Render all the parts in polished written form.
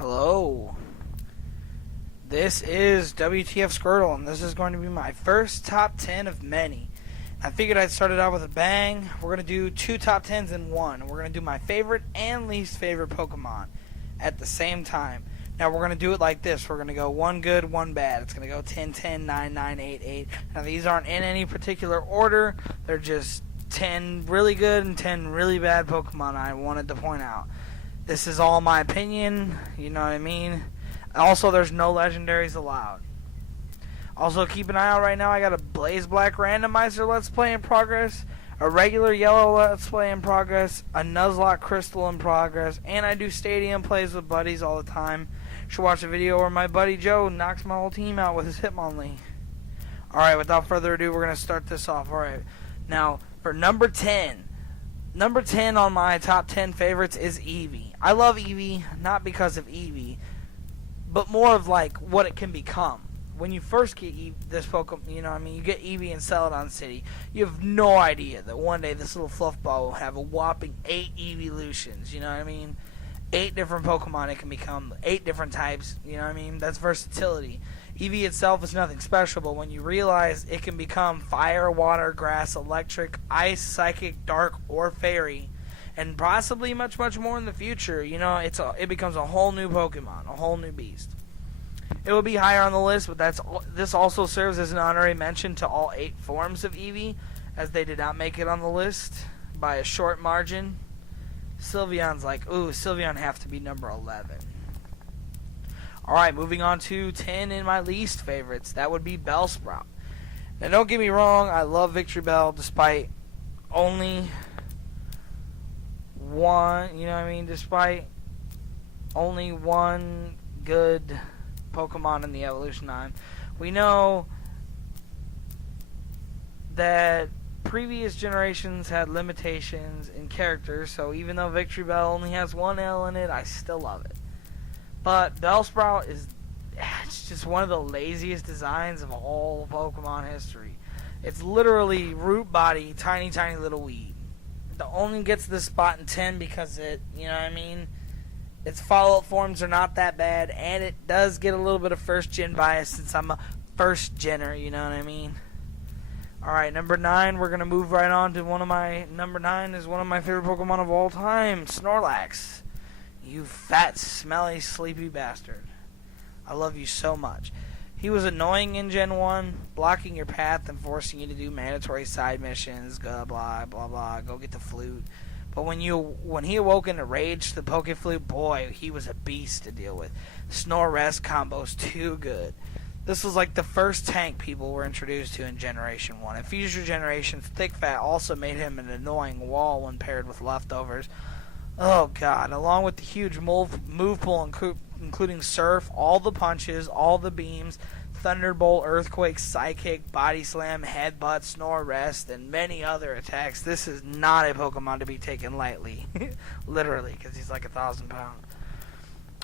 Hello. This is WTF Squirtle, and this is going to be my first top 10 of many. I figured I'd start it out with a bang. We're going to do two top 10s in one. We're going to do my favorite and least favorite Pokemon at the same time. Now, we're going to do it like this. We're going to go one good, one bad. It's going to go 10, 10, 9, 9, 8, 8. Now, these aren't in any particular order. They're just 10 really good and 10 really bad Pokemon I wanted to point out. This is all my opinion, you know what I mean? Also, there's no legendaries allowed. Also, keep an eye out right now. I got a Blaze Black randomizer Let's Play in progress, a regular yellow Let's Play in progress, a Nuzlocke Crystal in progress, and I do stadium plays with buddies all the time. You should watch a video where my buddy Joe knocks my whole team out with his Hitmonlee. Alright, without further ado, we're going to start this off. Alright, now, for number 10. Number 10 on my top 10 favorites is Eevee. I love Eevee, not because of Eevee, but more of like what it can become. When you first get this Pokemon, you know what I mean, you get Eevee in Celadon City, you have no idea that one day this little fluff ball will have a whopping 8 evolutions, you know what I mean? 8 different Pokemon it can become, 8 different types, you know what I mean? That's versatility. Eevee itself is nothing special, but when you realize it can become fire, water, grass, electric, ice, psychic, dark, or fairy, and possibly much, much more in the future, you know, it becomes a whole new Pokemon, a whole new beast. It will be higher on the list, but this also serves as an honorary mention to all 8 forms of Eevee, as they did not make it on the list by a short margin. Sylveon's like, ooh, Sylveon have to be number 11. Alright, moving on to 10 in my least favorites. That would be Bellsprout. Now, don't get me wrong, I love Victory Bell, despite only one, you know what I mean, despite only one good Pokemon in the evolution line. We know that previous generations had limitations in characters, so even though Victory Bell only has one L in it, I still love it. But Bellsprout it's just one of the laziest designs of all Pokemon history. It's literally root body, tiny, tiny little weed. It only gets this spot in 10 because you know what I mean? Its follow-up forms are not that bad, and it does get a little bit of first-gen bias since I'm a first-genner, you know what I mean? Alright, number 9, we're going to move right on to number 9 is one of my favorite Pokemon of all time, Snorlax. You fat, smelly, sleepy bastard. I love you so much. He was annoying in Gen 1, blocking your path and forcing you to do mandatory side missions, blah, blah, blah, blah, go get the flute. But when he awoke into rage, the Poke Flute, boy, he was a beast to deal with. Snore-Rest combo's too good. This was like the first tank people were introduced to in Generation 1. In future generations, Thick Fat also made him an annoying wall when paired with leftovers. Oh god, along with the huge move pool including Surf, all the punches, all the beams, Thunderbolt, Earthquake, Psychic, Body Slam, Headbutt, Snore, Rest, and many other attacks. This is not a Pokemon to be taken lightly. Literally, because he's like 1,000 pounds.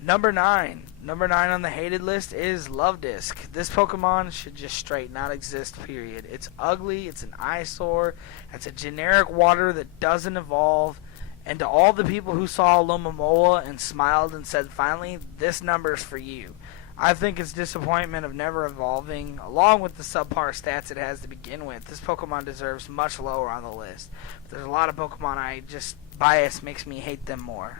Number 9 on the hated list is Luvdisc. This Pokemon should just straight not exist, period. It's ugly, it's an eyesore, it's a generic water that doesn't evolve. And to all the people who saw Lomomola and smiled and said, finally, this number's for you. I think its disappointment of never evolving, along with the subpar stats it has to begin with, this Pokemon deserves much lower on the list. But there's a lot of Pokemon bias makes me hate them more.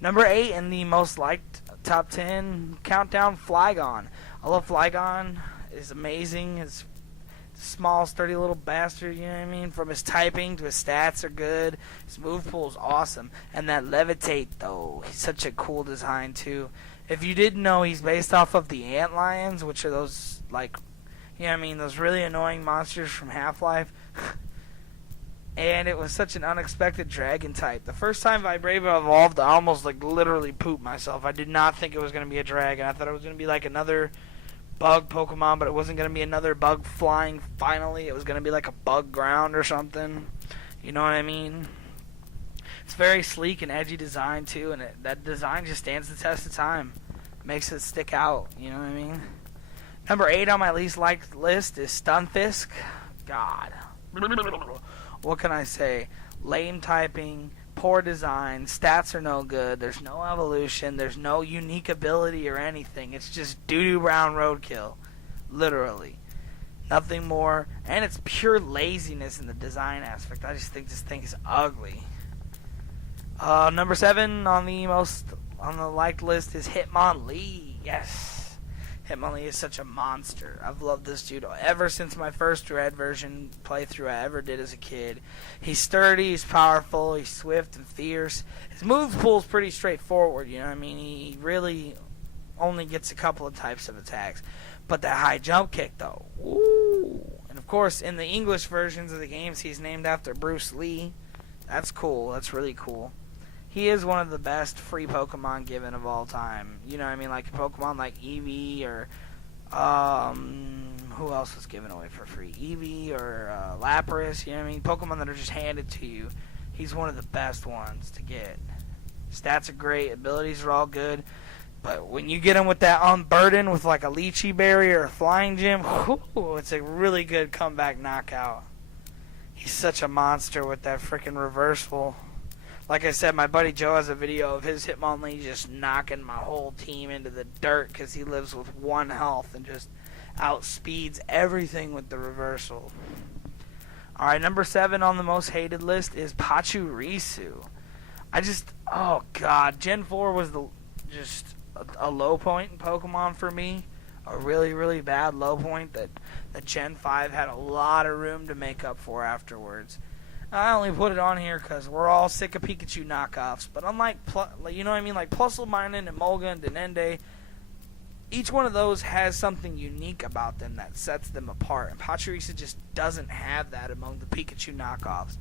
Number 8 in the most liked top 10 countdown, Flygon. I love Flygon. It's amazing. It's small, sturdy little bastard, you know what I mean? From his typing to his stats are good. His move pool is awesome. And that Levitate, though, he's such a cool design, too. If you didn't know, he's based off of the Antlions, which are those, like, you know what I mean, those really annoying monsters from Half-Life. And it was such an unexpected dragon type. The first time Vibrava evolved, I almost, like, literally pooped myself. I did not think it was going to be a dragon. I thought it was going to be, like, another bug Pokemon, but it wasn't going to be another bug flying finally. It was going to be like a bug ground or something. You know what I mean? It's very sleek and edgy design too, and that design just stands the test of time. Makes it stick out, you know what I mean? Number 8 on my least liked list is Stunfisk. God. What can I say? Lame typing, poor design, stats are no good, there's no evolution, there's no unique ability or anything. It's just doo-doo brown roadkill. Literally. Nothing more. And it's pure laziness in the design aspect. I just think this thing is ugly. Number 7 on the liked list is Hitmonlee. Yes. Hitmonlee is such a monster. I've loved this dude ever since my first Red version playthrough I ever did as a kid. He's sturdy, he's powerful, he's swift and fierce. His move pool's pretty straightforward, you know what I mean? He really only gets a couple of types of attacks. But that high jump kick, though. Ooh. And of course, in the English versions of the games, he's named after Bruce Lee. That's cool. That's really cool. He is one of the best free Pokemon given of all time. You know what I mean? Like Pokemon like Eevee or who else was given away for free? Eevee or Lapras. You know what I mean? Pokemon that are just handed to you. He's one of the best ones to get. Stats are great. Abilities are all good. But when you get him with that Unburden with like a Lychee Berry or a Flying Gym, whoo, it's a really good comeback knockout. He's such a monster with that freaking reversal. Like I said, my buddy Joe has a video of his Hitmonlee just knocking my whole team into the dirt because he lives with 1 health and just outspeeds everything with the reversal. Alright, number 7 on the most hated list is Pachirisu. Oh god, Gen 4 was just a low point in Pokemon for me. A really, really bad low point that Gen 5 had a lot of room to make up for afterwards. I only put it on here because we're all sick of Pikachu knockoffs. But unlike, you know what I mean, like Plusle, and Emolga, and Denende, each one of those has something unique about them that sets them apart. And Pachirisu just doesn't have that among the Pikachu knockoffs.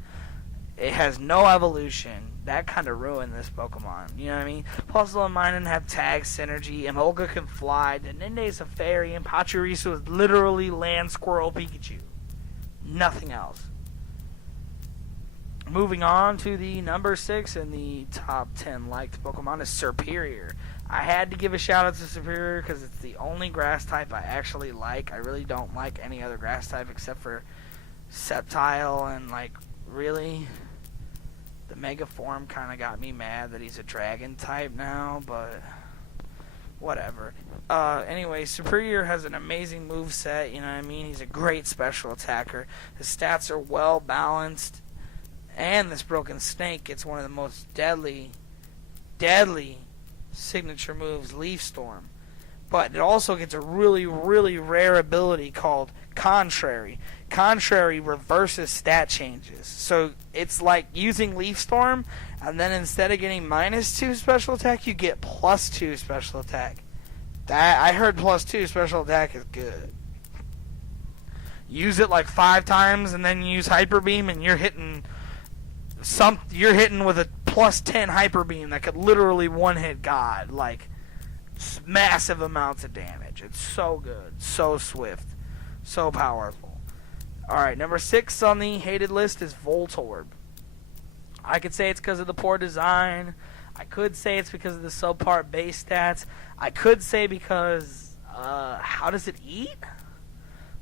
It has no evolution. That kind of ruined this Pokemon. You know what I mean? Plusle and Minun have tag synergy. Emolga can fly. Denende is a fairy. And Pachirisu is literally Land Squirrel Pikachu. Nothing else. Moving on to the number 6 in the top 10 liked Pokemon is Serperior. I had to give a shout out to Serperior because it's the only grass type I actually like. I really don't like any other grass type except for Sceptile, and like really the Mega Form kind of got me mad that he's a dragon type now, but whatever. Anyway, Serperior has an amazing moveset, you know what I mean? He's a great special attacker. His stats are well balanced. And this Broken Snake gets one of the most deadly signature moves, Leaf Storm. But it also gets a really, really rare ability called Contrary. Contrary reverses stat changes. So it's like using Leaf Storm, and then instead of getting -2 special attack, you get +2 special attack. I heard +2 special attack is good. Use it like 5 times, and then you use Hyper Beam, and you're hitting with a +10 Hyper Beam that could literally one-hit God, like massive amounts of damage. It's so good, so swift, so powerful. Alright, number 6 on the hated list is Voltorb. I could say it's because of the poor design. I could say it's because of the subpar base stats. I could say because, how does it eat?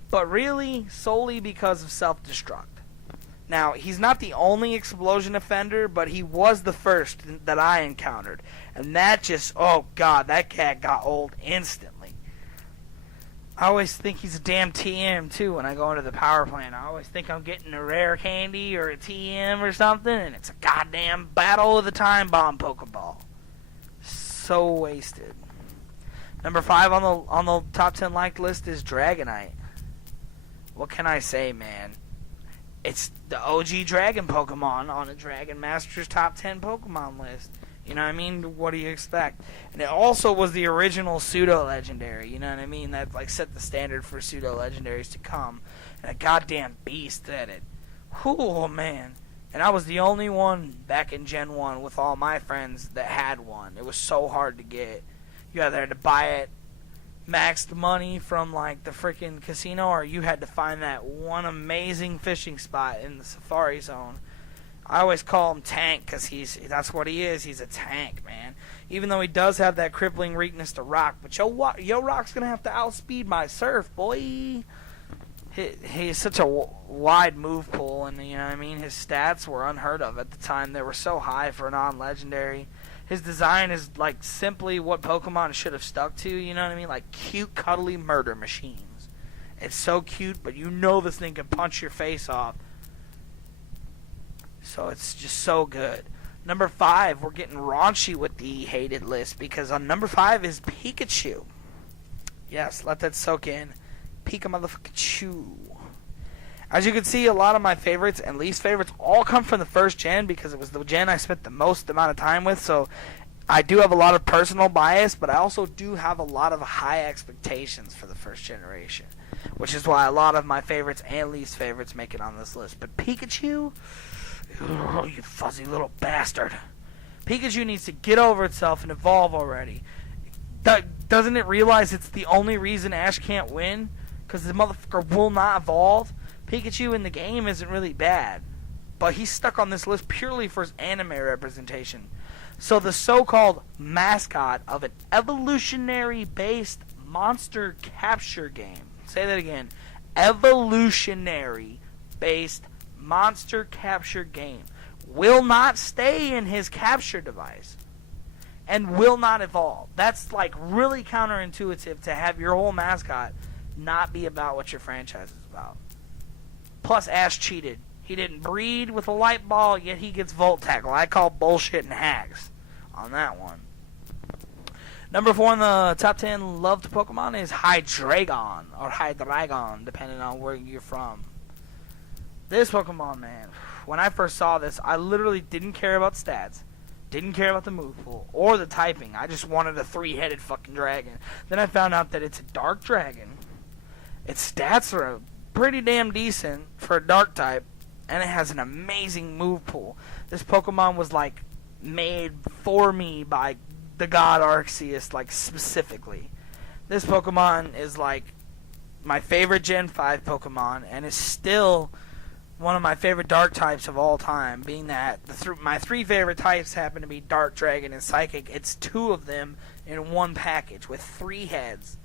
But really, solely because of self-destruct. Now, he's not the only explosion offender, but he was the first that I encountered. And that just, oh god, that cat got old instantly. I always think he's a damn TM, too, when I go into the power plant. I always think I'm getting a rare candy or a TM or something, and it's a goddamn Battle of the Time Bomb Pokeball. So wasted. Number 5 on the top 10 liked list is Dragonite. What can I say, man? It's the OG Dragon Pokemon on a Dragon Master's top 10 Pokemon list. You know what I mean? What do you expect? And it also was the original pseudo-legendary. You know what I mean? That like set the standard for pseudo-legendaries to come. And a goddamn beast at it. Oh, man. And I was the only one back in Gen 1 with all my friends that had one. It was so hard to get. You either had to buy it maxed money from like the freaking casino, or you had to find that one amazing fishing spot in the Safari Zone. I always call him Tank because that's what he is. He's a tank, man. Even though he does have that crippling weakness to rock, but Yo Rock's gonna have to outspeed my Surf, boy. He's such a wide move pool, and you know what I mean. His stats were unheard of at the time. They were so high for a non-legendary. His design is like simply what Pokemon should have stuck to. You know what I mean? Like cute, cuddly murder machines. It's so cute, but you know this thing can punch your face off. So it's just so good. Number 5, we're getting raunchy with the hated list because on number 5 is Pikachu. Yes, let that soak in. Pika motherfucking Chew. As you can see, a lot of my favorites and least favorites all come from the first gen because it was the gen I spent the most amount of time with. So I do have a lot of personal bias, but I also do have a lot of high expectations for the first generation, which is why a lot of my favorites and least favorites make it on this list. But Pikachu, oh, you fuzzy little bastard. Pikachu needs to get over itself and evolve already. Doesn't it realize it's the only reason Ash can't win? Because the motherfucker will not evolve. Pikachu in the game isn't really bad, but he's stuck on this list purely for his anime representation. So the so-called mascot of an evolutionary-based monster capture game. Say that again. Evolutionary-based monster capture game will not stay in his capture device and will not evolve. That's like really counterintuitive to have your whole mascot not be about what your franchise is about. Plus, Ash cheated. He didn't breed with a light ball, yet he gets Volt Tackle. I call bullshit and hacks on that one. Number 4 in the top 10 loved Pokemon is Hydreigon, or Hydreigon, depending on where you're from. This Pokemon, man, when I first saw this, I literally didn't care about stats. Didn't care about the move pool or the typing. I just wanted a 3-headed fucking dragon. Then I found out that it's a dark dragon. Its stats are pretty damn decent for a dark type, and it has an amazing move pool. This Pokemon was like made for me by the god Arceus, like specifically. This Pokemon is like my favorite Gen 5 Pokemon, and is still one of my favorite dark types of all time, being that my 3 favorite types happen to be Dark Dragon and Psychic. It's 2 of them in one package with 3 heads.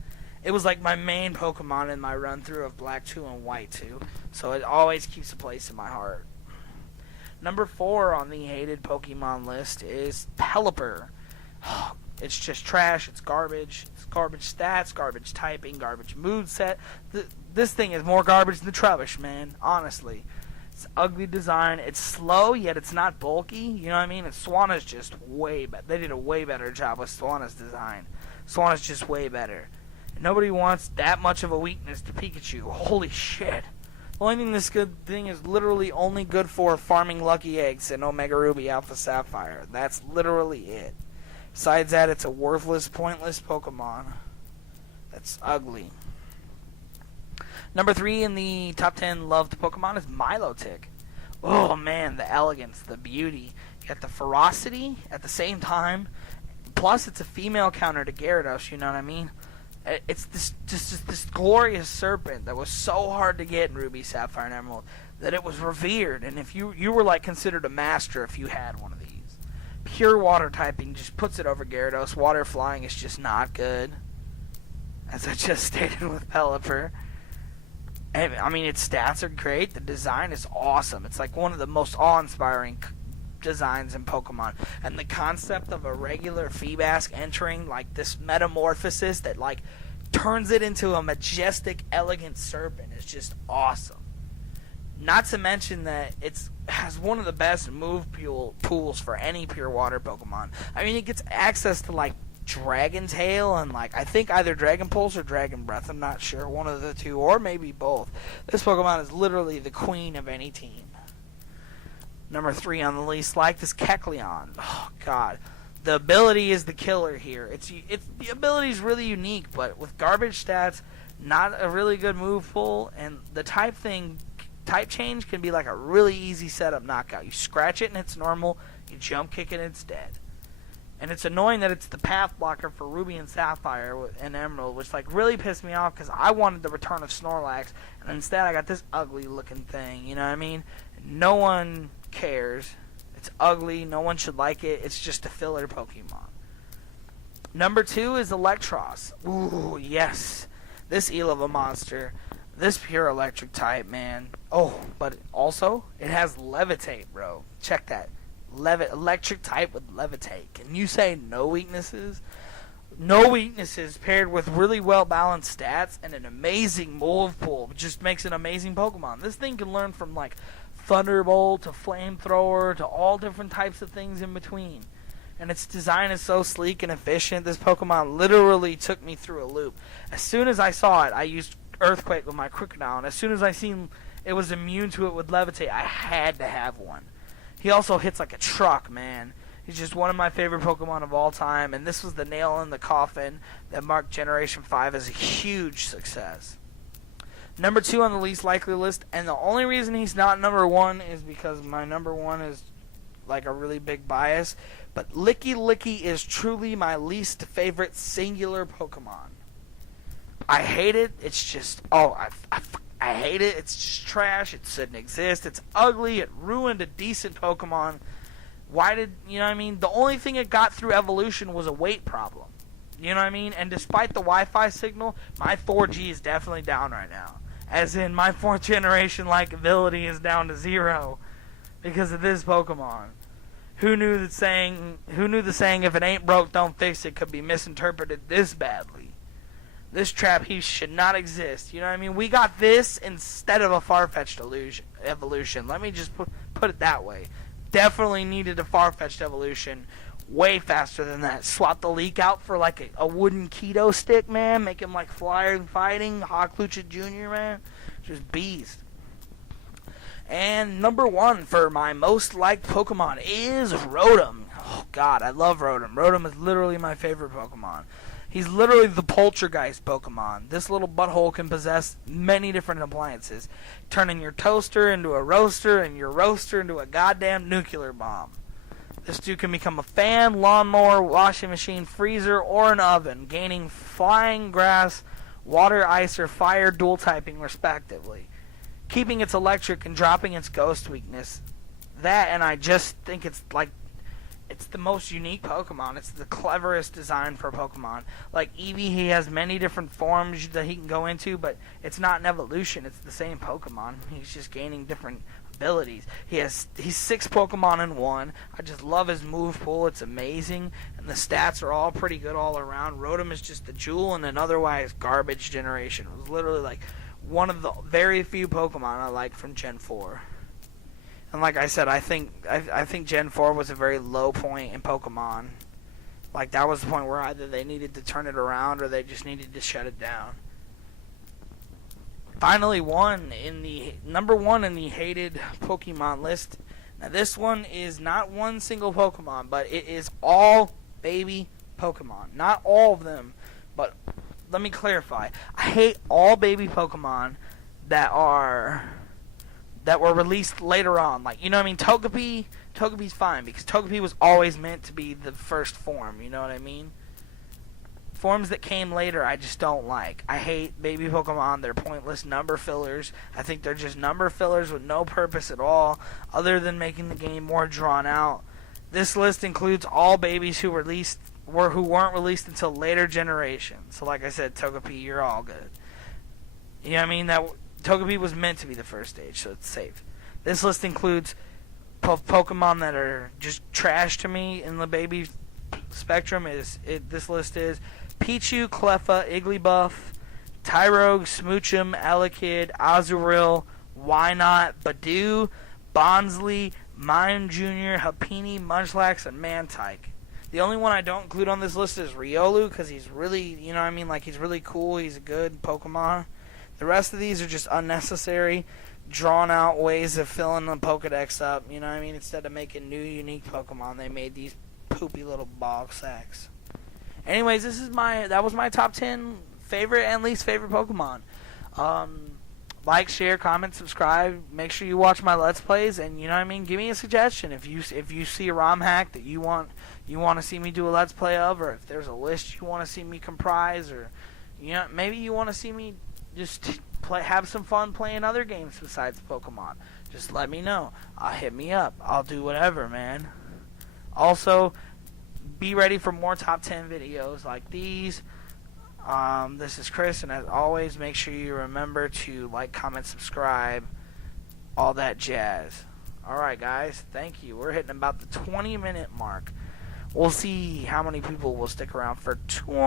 It was like my main Pokemon in my run-through of Black 2 and White 2, so it always keeps a place in my heart. Number 4 on the hated Pokemon list is Pelipper. It's just trash, it's garbage stats, garbage typing, garbage moveset. This thing is more garbage than Trubbish, man, honestly. It's ugly design, it's slow, yet it's not bulky, you know what I mean? And Swana's just way better. They did a way better job with Swana's design. Swana's just way better. Nobody wants that much of a weakness to Pikachu. Holy shit. The only thing this good thing is literally only good for farming lucky eggs in Omega Ruby Alpha Sapphire. That's literally it. Besides that, it's a worthless, pointless Pokemon. That's ugly. Number 3 in the top 10 loved Pokemon is Milotic. Oh man, the elegance, the beauty. You got the ferocity at the same time. Plus, it's a female counter to Gyarados, you know what I mean? It's this glorious serpent that was so hard to get in Ruby, Sapphire, and Emerald that it was revered. And if you were like considered a master if you had one of these. Pure water typing just puts it over Gyarados. Water flying is just not good, as I just stated with Pelipper. I mean, its stats are great. The design is awesome. It's like one of the most awe-inspiring designs in Pokemon, and the concept of a regular Feebas entering like this metamorphosis that like turns it into a majestic, elegant serpent is just awesome. Not to mention that it has one of the best move pools for any pure water Pokemon. I mean, it gets access to like Dragon Tail and like I think either Dragon Pulse or Dragon Breath. I'm not sure, one of the two, or maybe both. This Pokemon is literally the queen of any team. Number 3 on the least liked is Kecleon. Oh god, the ability is the killer here. It's the ability is really unique, but with garbage stats, not a really good move pool, and the type change can be like a really easy setup knockout. You scratch it and it's normal. You jump kick it and it's dead. And it's annoying that it's the path blocker for Ruby and Sapphire and Emerald, which like really pissed me off because I wanted the return of Snorlax, and instead I got this ugly looking thing. You know what I mean? No one cares. It's ugly. No one should like it. It's just a filler Pokemon. Number 2 is Electros. Ooh, yes. This eel of a monster. This pure electric type, man. Oh, but also, it has levitate, bro. Check that. Electric type with levitate. Can you say no weaknesses? No weaknesses paired with really well balanced stats and an amazing move pool just makes an amazing Pokemon. This thing can learn from like Thunderbolt to Flamethrower to all different types of things in between. And its design is so sleek and efficient. This Pokemon literally took me through a loop. As soon as I saw it, I used Earthquake with my Crocodile. And as soon as I seen it was immune to it with Levitate, I had to have one. He also hits like a truck, man. He's just one of my favorite Pokemon of all time. And this was the nail in the coffin that marked Generation 5 as a huge success. Number 2 on the least likely list. And the only reason he's not number 1 is because my number 1 is like a really big bias. But Licky is truly my least favorite singular Pokemon. I hate it. It's just, I hate it. It's just trash. It shouldn't exist. It's ugly. It ruined a decent Pokemon. Why did, you know what I mean? The only thing it got through evolution was a weight problem. You know what I mean? And despite the Wi-Fi signal, my 4G is definitely down right now. As in, my 4th generation likability is down to 0 because of this Pokemon. Who knew the saying, if it ain't broke, don't fix it, could be misinterpreted this badly? This trap heap should not exist. You know what I mean? We got this instead of a far-fetched evolution. Let me just put it that way. Definitely needed a far-fetched evolution. Way faster than that. Swap the leak out for like a wooden keto stick, man. Make him like Flyer Fighting, Hawk Lucha Jr., man. Just beast. And number 1 for my most liked Pokemon is Rotom. Oh god, I love Rotom. Rotom is literally my favorite Pokemon. He's literally the poltergeist Pokemon. This little butthole can possess many different appliances, turning your toaster into a roaster and your roaster into a goddamn nuclear bomb. This dude can become a fan, lawnmower, washing machine, freezer, or an oven, gaining flying grass, water, ice, or fire dual typing respectively, keeping its electric and dropping its ghost weakness. That, and I just think it's like, it's the most unique Pokemon. It's the cleverest design for Pokemon. Like Eevee, he has many different forms that he can go into, but it's not an evolution. It's the same Pokemon. He's just gaining different abilities. He's 6 Pokemon in 1. I just love his move pool. It's amazing, and the stats are all pretty good all around. Rotom is just the jewel in an otherwise garbage generation. It was literally like one of the very few Pokemon I like from Gen 4. And like I said, I think Gen 4 was a very low point in Pokemon. Like, that was the point where either they needed to turn it around or they just needed to shut it down. Finally, number 1 in the hated Pokemon list. Now, this one is not one single Pokemon, but it is all baby Pokemon. Not all of them, but let me clarify. I hate all baby Pokemon that were released later on. Like, you know what I mean? Togepi's fine, because Togepi was always meant to be the first form, you know what I mean? Forms that came later, I just don't like. I hate baby Pokemon. They're pointless number fillers. I think they're just number fillers with no purpose at all, other than making the game more drawn out. This list includes all babies who weren't released until later generations. So like I said, Togepi, you're all good. You know what I mean? That Togepi was meant to be the first stage, so it's safe. This list includes Pokemon that are just trash to me in the baby spectrum. This list is Pichu, Cleffa, Igglybuff, Tyrogue, Smoochum, Elekid, Azurill, Wynot, Badoo, Bonsly, Mime Jr., Happiny, Munchlax, and Mantike. The only one I don't include on this list is Riolu, because he's really, you know what I mean, like, he's really cool, he's a good Pokemon. The rest of these are just unnecessary, drawn out ways of filling the Pokedex up, you know what I mean? Instead of making new, unique Pokemon, they made these poopy little bog sacks. Anyways, that was my top 10 favorite and least favorite Pokemon. Like, share, comment, subscribe. Make sure you watch my Let's Plays, and you know what I mean. Give me a suggestion if you see a ROM hack that you want to see me do a Let's Play of, or if there's a list you want to see me comprise, or you know maybe you want to see me just have some fun playing other games besides Pokemon. Just let me know. Hit me up. I'll do whatever, man. Also, be ready for more top 10 videos like these. This is Chris, and as always, make sure you remember to like, comment, subscribe, all that jazz. Alright, guys, thank you. We're hitting about the 20-minute mark. We'll see how many people will stick around for 20.